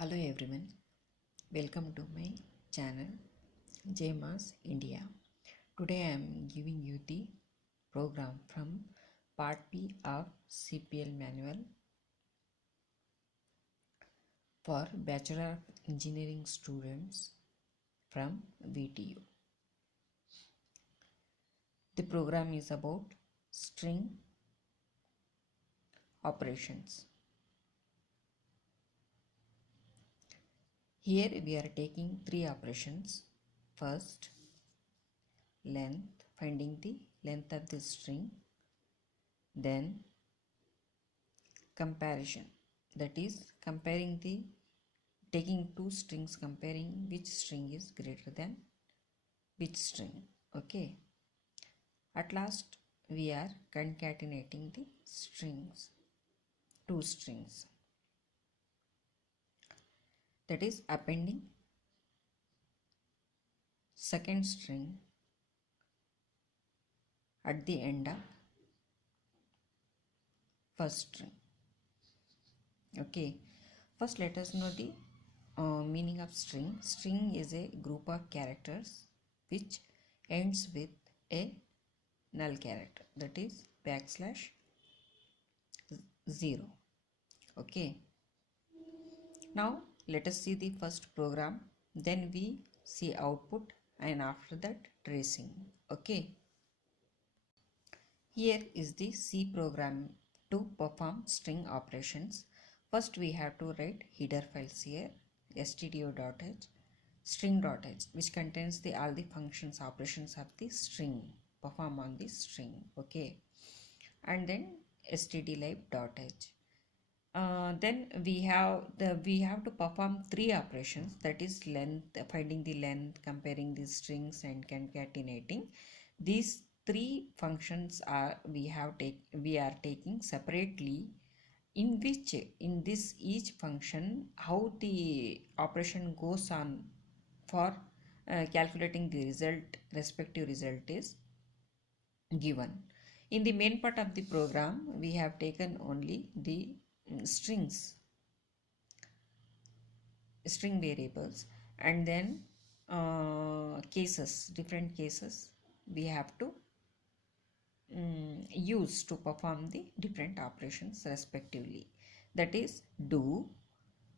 Hello everyone, welcome to my channel Jmas India. Today I am giving you the program from Part B of CPL manual for Bachelor of Engineering students from VTU. The program is about string operations. Here we are taking three operations. First, length, finding the length of the string. Then comparison, that is taking two strings, comparing which string is greater than which string. Okay, at last we are concatenating the two strings, that is appending second string at the end of first string. Okay, first let us know the meaning of string. String is a group of characters which ends with a null character, that is \0. Okay, now let us see the first program, then we see output, and after that tracing. Okay, here is the C program to perform string operations. First we have to write header files here, stdio.h, string.h, which contains all the functions, operations of the string, perform on the string. Okay, and then stdlib.h. Then we have to perform three operations, that is length, finding the length, comparing the strings, and concatenating. These three functions we are taking separately, in which in this each function how the operation goes on for calculating the respective result is given. In the main part of the program we have taken only the string variables, and then different cases we have to use to perform the different operations respectively. That is do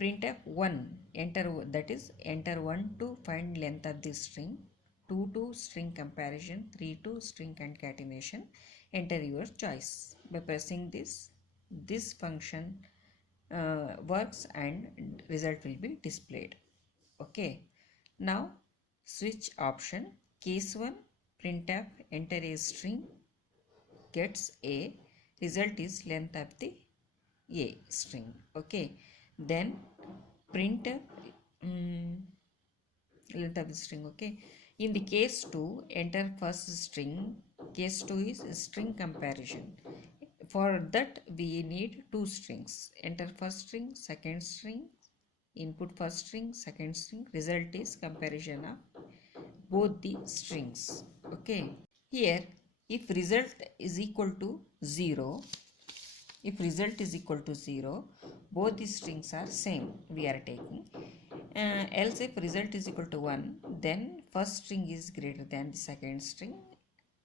printf 1, enter 1 to find length of the string, 2 to string comparison, 3 to string concatenation. Enter your choice. By pressing this function works and result will be displayed. Okay, now switch option. Case 1, printf enter a string, gets a, result is length of the a string. Okay, then printf length of the string. Okay, in the case 2, enter first string. Case 2 is string comparison. For that we need two strings. Enter first string, second string, input first string, second string, result is comparison of both the strings. Okay, here if result is equal to 0, both the strings are same we are taking. Else if result is equal to 1, then first string is greater than the second string,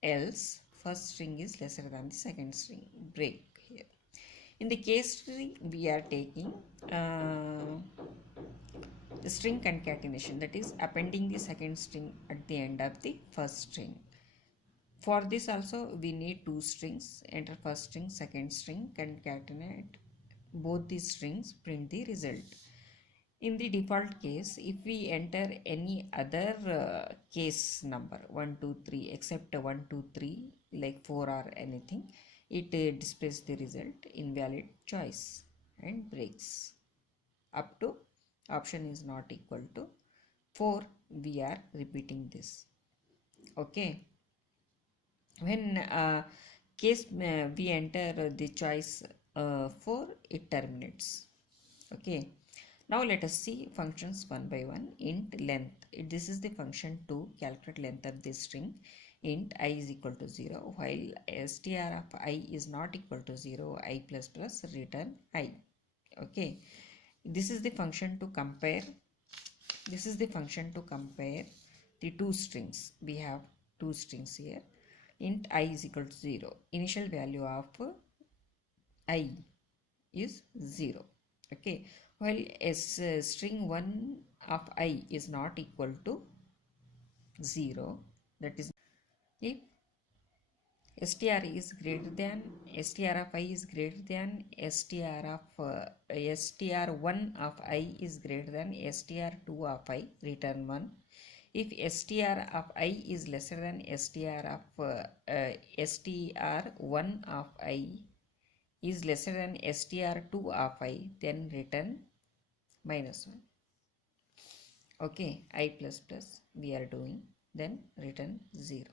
else first string is lesser than the second string. Break here. In the case 3 we are taking the string concatenation, that is appending the second string at the end of the first string. For this also we need two strings. Enter first string, second string, concatenate both these strings, print the result. In the default case, if we enter any other case number 1 2 3 except 1 2 3 like 4 or anything, it displays the result invalid choice and breaks. Up to option is not equal to 4 we are repeating this. Okay, when case we enter the choice 4, it terminates. Okay, now let us see functions one by one. Int length, this is the function to calculate length of this string. Int I is equal to 0, while str of I is not equal to 0, I plus plus return I. Okay, This is the function to compare. This is the function to compare the two strings. We have two strings here. Int I is equal to 0. Initial value of I is 0. Okay. While string 1 of I is not equal to 0, that is, if str of I is greater than str1 of I is greater than str2 of I, return 1. If str of I is lesser than str1 of I is lesser than str2 of I, then return -1. Okay, I plus plus we are doing, then return 0.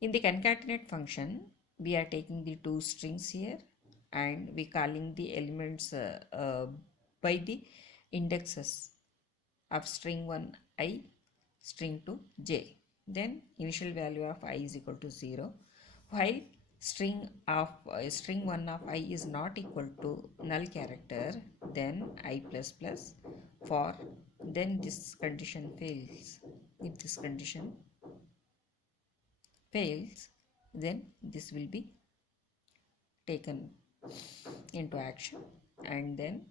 In the concatenate function, we are taking the two strings here and we calling the elements by the indexes of string 1 I, string 2 j. Then initial value of I is equal to 0. While string 1 of I is not equal to null character, then I plus plus for, then this condition fails. If this condition fails, then this will be taken into action, and then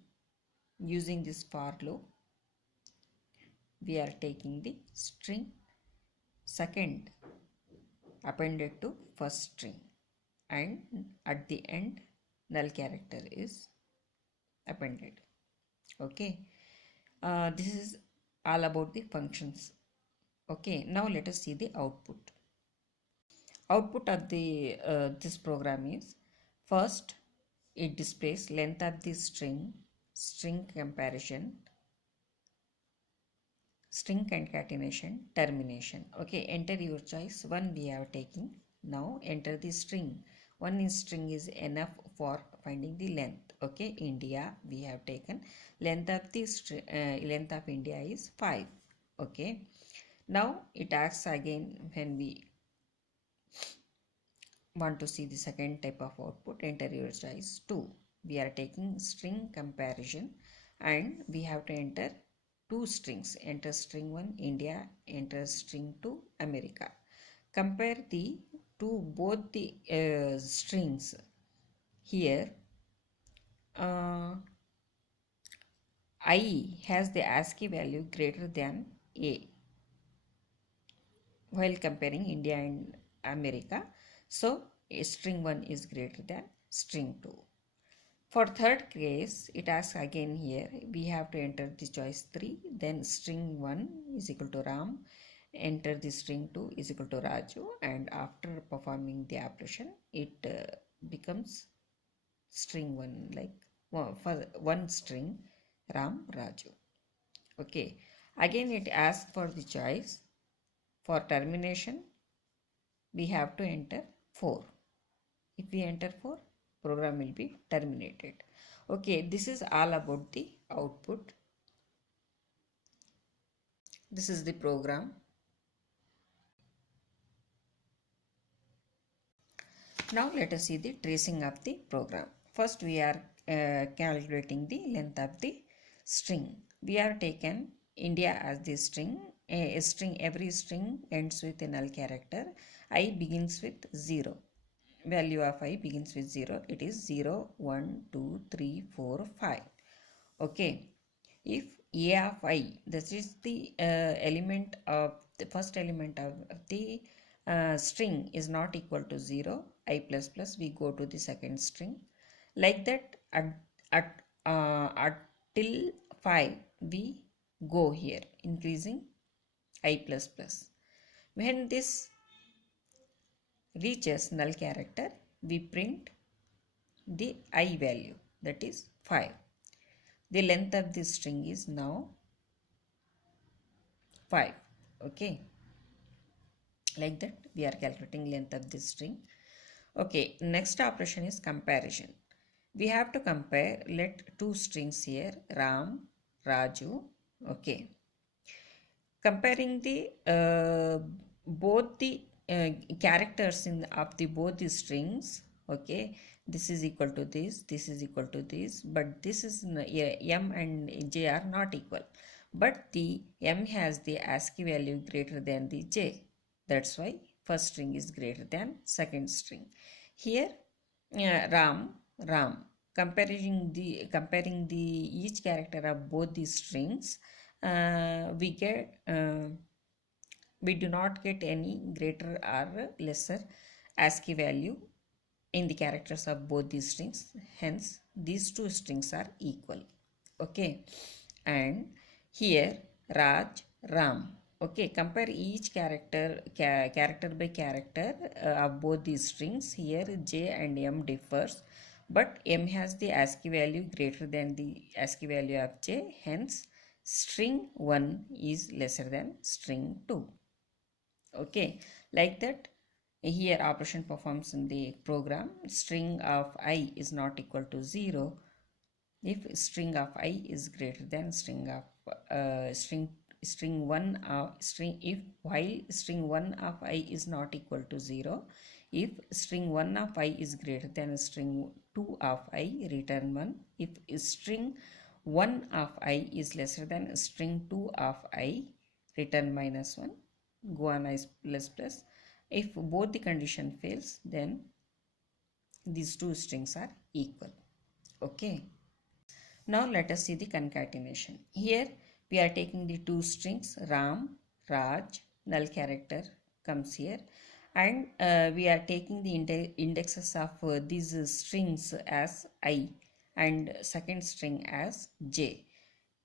using this for loop we are taking the string second appended to first string, and at the end null character is appended. Okay, this is all about the functions. Okay, now let us see the output. Output of the this program is, first it displays length of the string comparison, string concatenation, termination. Okay, enter your choice. One we are taking. Now enter the string. One string is enough for finding the length. Okay, India we have taken. Length of the length of India is 5. Okay, now it asks again when we want to see the second type of output. Enter your choice 2. We are taking string comparison and we have to enter two strings. Enter string 1 India, enter string 2 America. Compare the both the strings. Here I has the ASCII value greater than A while comparing India and America. So string 1 is greater than string 2. For third case, it asks again here, we have to enter the choice 3, then string 1 is equal to Ram, enter the string 2 is equal to Raju, and after performing the operation, it becomes string 1, like for one string Ram Raju. Okay, again it asks for the choice. For termination, we have to enter 4. If we enter 4, program will be terminated. Okay, this is all about the output. This is the program. Now let us see the tracing of the program. First we are calculating the length of the string. We are taken India as the string. Every string ends with a null character. I begins with 0. Value of I begins with 0. It is 0, 1, 2, 3, 4, 5. Okay. If A of I, this is the element of the first element of the string is not equal to 0, I plus plus, we go to the second string. Like that at till 5 we go here, increasing I plus plus. When this reaches null character, we print the I value, that is 5. The length of this string is now 5. Okay, like that we are calculating length of this string. Okay, next operation is comparison. We have to compare, let two strings here, Ram, Raju. Okay, comparing the both the characters in of the both the strings. Okay, this is equal to this is equal to this, but this is m and j are not equal, but the m has the ASCII value greater than the j. That's why first string is greater than second string. Here Ram, comparing the each character of both these strings, we do not get any greater or lesser ASCII value in the characters of both these strings. Hence, these two strings are equal. Okay, and here Raj, Ram. Okay, compare each character by character of both these strings. Here J and M differs, but M has the ASCII value greater than the ASCII value of J. Hence, string 1 is lesser than string 2. Okay, like that, here operation performs in the program. String of I is not equal to 0 if string of I is greater than string of string 1 string if while string 1 of I is not equal to 0, if string 1 of I is greater than string 2 of I, return 1. If string 1 of I is lesser than string 2 of I, return -1. Go on I plus plus. If both the condition fails, then these two strings are equal. Okay. Now let us see the concatenation. Here we are taking the two strings Ram, Raj, null character comes here, and we are taking the indexes of these strings as I and second string as J.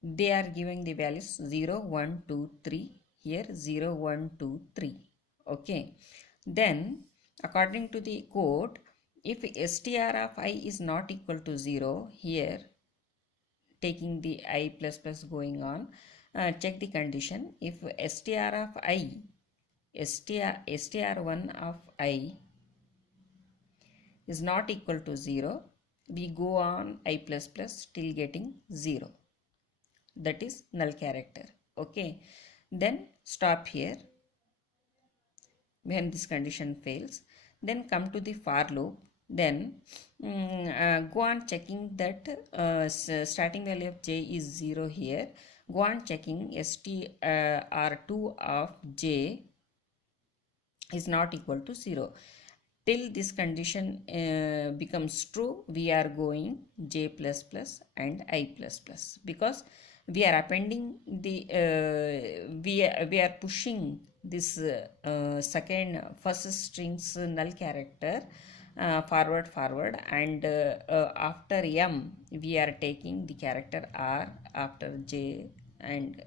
They are giving the values 0, 1, 2, 3. Here 0, 1, 2, 3. Okay. Then according to the code, if str of I is not equal to 0, here taking the I plus plus going on, check the condition. If str of I, str1 of I is not equal to 0, we go on I plus plus till getting 0. That is null character. Okay, then stop here. When this condition fails, then come to the for loop. Then go on checking that starting value of j is 0 here. Go on checking str2 of j is not equal to 0. Till this condition becomes true, we are going j plus plus and I plus plus, because we are appending the we are pushing this first string's null character forward, and after m we are taking the character r, after j, and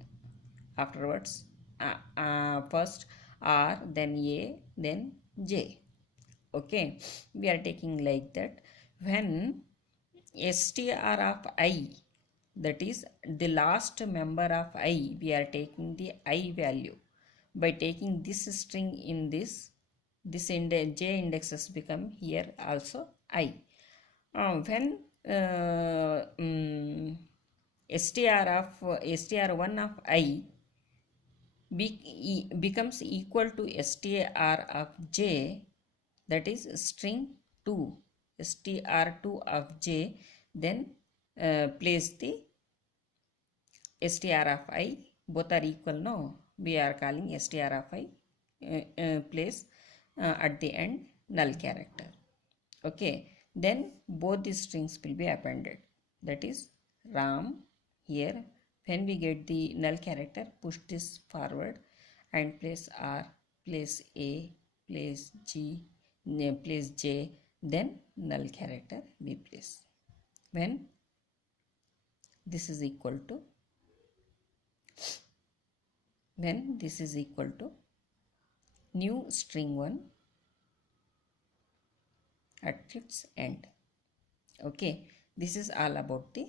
afterwards first r, then a, then j. Okay, we are taking like that. When str of I, that is the last member of I, we are taking the I value by taking this string in this j indexes become here also I. When str1 of I becomes equal to str of j, that is string 2, str2 of j, then place the str of I, both are equal, no, we are calling str of I, place at the end null character. Okay, then both these strings will be appended, that is Ram. Here when we get the null character, push this forward and place R, place A, place G, place J, then null character we place. When this is equal to new string 1 at its end. Okay, this is all about the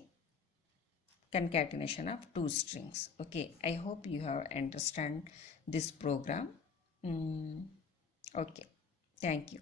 concatenation of two strings. Okay, I hope you have understand this program. Okay, thank you.